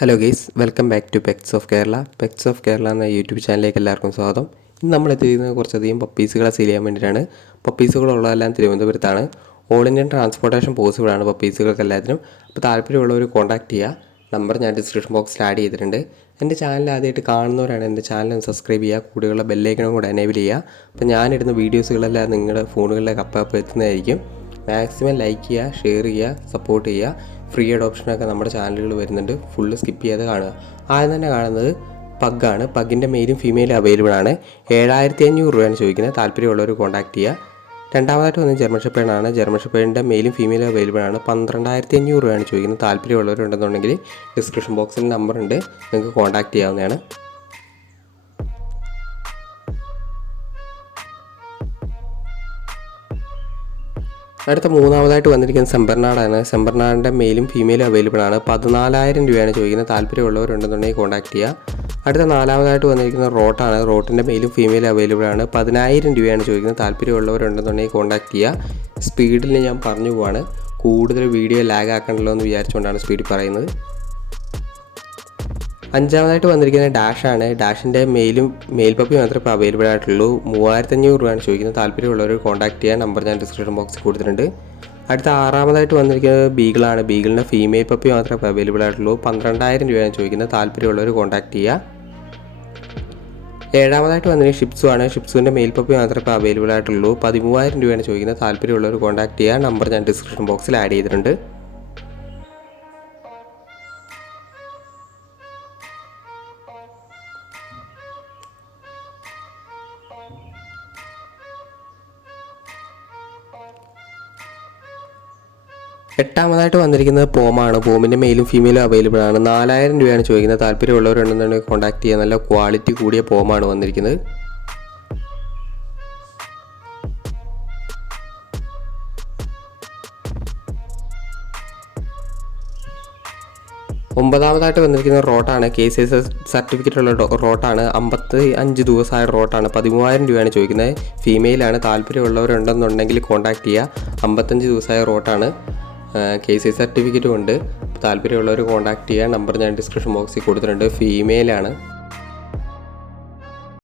Hello guys, welcome back to pets of Kerala. Pets of Kerala എന്ന YouTube ചാനലിലേക്ക് എല്ലാവർക്കും സ്വാഗതം. ഇന്ന് നമ്മൾ എത്തിയിരിക്കുന്നത് കുറച്ചധികം പപ്പീസുകളെ സെയിൽ ചെയ്യാൻ വേണ്ടിയിട്ടാണ്. പപ്പീസുകളുള്ളതെല്ലാം തിരുവനന്തപുരത്താണ്. ഓൾ ഇന്ത്യൻ ട്രാൻസ്പോർട്ടേഷൻ പോസിബിളാണ് പപ്പീസുകൾക്ക് എല്ലാത്തിനും. അപ്പോൾ താല്പര്യമുള്ളവർ കോൺടാക്ട് ചെയ്യുക. നമ്പർ ഞാൻ ഡിസ്ക്രിപ്ഷൻ ബോക്സിൽ ആഡ് ചെയ്തിട്ടുണ്ട്. എൻ്റെ ചാനൽ ആദ്യമായിട്ട് കാണുന്നവരാണ് എൻ്റെ ചാനൽ ഒന്ന് സബ്സ്ക്രൈബ് ചെയ്യുക. കൂടെയുള്ള ബെല്ലൈക്കണും കൂടെ എനേബിൾ ചെയ്യുക. അപ്പോൾ ഞാനിടുന്ന വീഡിയോസുകളെല്ലാം നിങ്ങളുടെ ഫോണുകളിലേക്ക് അപ്പം എത്തുന്നതായിരിക്കും. മാക്സിമം ലൈക്ക് ചെയ്യുക, ഷെയർ ചെയ്യുക, സപ്പോർട്ട് ചെയ്യുക. ഫ്രീ അഡോപ്ഷനൊക്കെ നമ്മുടെ ചാനലുകൾ വരുന്നുണ്ട്. ഫുള്ള് സ്കിപ്പ് ചെയ്ത് കാണുക. ആദ്യം തന്നെ കാണുന്നത് പഗ്ഗാണ്. പഗ്ഗിൻ്റെ മെയിലും ഫീമെയിലും അവൈലബിൾ ആണ്. 7500 രൂപയാണ് ചോദിക്കുന്നത്. താല്പര്യമുള്ളവർ കോൺടാക്ട് ചെയ്യുക. രണ്ടാമതായിട്ട് വന്നത് ജർമ്മൻ ഷെപ്പേർഡാണ്. ജർമ്മൻ ഷെപ്പേർഡിൻ്റെ മെയിലും ഫീമെയിലും അവൈലബിൾ ആണ്. 12500 രൂപയാണ് ചോദിക്കുന്നത്. താല്പര്യമുള്ളവരുണ്ടെന്നുണ്ടെങ്കിൽ ഡിസ്ക്രിപ്ഷൻ ബോക്സിൽ നമ്പറുണ്ട്, നിങ്ങൾക്ക് കോൺടാക്ട് ചെയ്യാവുന്നതാണ്. അടുത്ത മൂന്നാമതായിട്ട് വന്നിരിക്കുന്നത് സെമ്പർനാടാണ്. സെമ്പർനാടിൻ്റെ മെയിലും ഫീമെയിലും അവൈലബിൾ ആണ്. 14000 രൂപയാണ് ചോദിക്കുന്നത്. താല്പര്യമുള്ളവരുണ്ടെന്നുണ്ടെങ്കിൽ കോൺടാക്ട് ചെയ്യുക. അടുത്ത നാലാമതായിട്ട് വന്നിരിക്കുന്നത് റോട്ടാണ്. റോട്ടിൻ്റെ മെയിലും ഫീമെയിലും അവൈലബിൾ ആണ്. 10000 രൂപയാണ് ചോദിക്കുന്നത്. താല്പര്യമുള്ളവരുണ്ടെന്നുണ്ടെങ്കിൽ കോൺടാക്ട് ചെയ്യുക. സ്പീഡിൽ ഞാൻ പറഞ്ഞു പോവാണ്, കൂടുതൽ വീഡിയോ ലാഗ് ആക്കണ്ടല്ലോ എന്ന് വിചാരിച്ചുകൊണ്ടാണ് സ്പീഡിൽ പറയുന്നത്. അഞ്ചാമതായിട്ട് വന്നിരിക്കുന്നത് ഡാഷാണ്. ഡാഷിൻ്റെ മെയിൽ പപ്പി മാത്രമേ ഇപ്പോൾ അവൈലബിൾ ആയിട്ടുള്ളൂ. 3500 രൂപയാണ് ചോദിക്കുന്നത്. താല്പര്യമുള്ളവർ കോൺടാക്ട് ചെയ്യാൻ നമ്പർ ഞാൻ ഡിസ്ക്രിപ്ഷൻ ബോക്സിൽ കൊടുത്തിട്ടുണ്ട്. അടുത്ത ആറാമതായിട്ട് വന്നിരിക്കുന്നത് ബീഗിളാണ്. ബീഗിളിൻ്റെ ഫീമെയിൽ പപ്പി മാത്രമേ ഇപ്പോൾ അവൈലബിൾ ആയിട്ടുള്ളൂ. 12000 രൂപയാണ് ചോദിക്കുന്നത്. താല്പര്യമുള്ളവർ കോൺടാക്ട് ചെയ്യുക. ഏഴാമതായിട്ട് വന്നിരിക്കുന്നത് ഷിപ്സു ആണ്. ഷിപ്സുവിൻ്റെ മെയിൽ പപ്പി മാത്രമേ ഇപ്പോൾ അവൈലബിൾ ആയിട്ടുള്ളൂ. 13000 രൂപയാണ് ചോദിക്കുന്നത്. താല്പര്യമുള്ളവർ കോൺടാക്ട് ചെയ്യുക. നമ്പർ ഞാൻ ഡിസ്ക്രിപ്ഷൻ ബോക്സിൽ ആഡ് ചെയ്തിട്ടുണ്ട്. എട്ടാമതായിട്ട് വന്നിരിക്കുന്നത് പോമാണ്. പോമിൻ്റെ മെയിലും ഫീമെയിലും അവൈലബിൾ ആണ്. 4000 രൂപയാണ് ചോദിക്കുന്നത്. താല്പര്യമുള്ളവരുണ്ടെന്നുണ്ടെങ്കിൽ കോൺടാക്ട് ചെയ്യുക. നല്ല ക്വാളിറ്റി കൂടിയ പോമാണ് വന്നിരിക്കുന്നത്. ഒമ്പതാമതായിട്ട് വന്നിരിക്കുന്നത് റോട്ടാണ്. KCS സർട്ടിഫിക്കറ്റ് ഉള്ള റോട്ടാണ്. 55 ദിവസമായ റോട്ടാണ്. 13000 രൂപയാണ് ചോദിക്കുന്നത്. ഫീമെയിലാണ്. താല്പര്യമുള്ളവരുണ്ടെന്നുണ്ടെങ്കിൽ കോൺടാക്ട് ചെയ്യുക. 55 ദിവസമായ റോട്ടാണ്. KCS സർട്ടിഫിക്കറ്റും ഉണ്ട്. താല്പര്യമുള്ളവർ കോൺടാക്ട് ചെയ്യുക. നമ്പർ ഞാൻ ഡിസ്ക്രിപ്ഷൻ ബോക്സിൽ കൊടുത്തിട്ടുണ്ട്. ഫീമെയിലാണ്.